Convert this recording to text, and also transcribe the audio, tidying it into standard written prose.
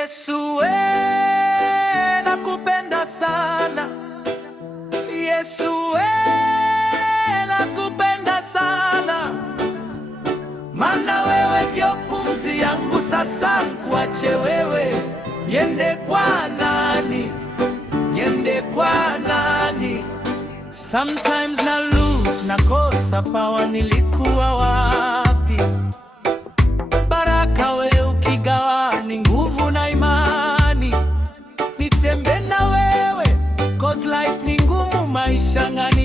Yesu we, nakupenda sana. Yesu we, nakupenda sana. Mana wewe ndio pumzi yangu, sasa nikuache wewe, niende kwa nani? Niende kwa nani? Sometimes na lose, nakosa power, nilikuwa wapi? Baraka we ukigawa ni nguvu na imani, nitembe na wewe, cause life ni ngumu, maisha ngani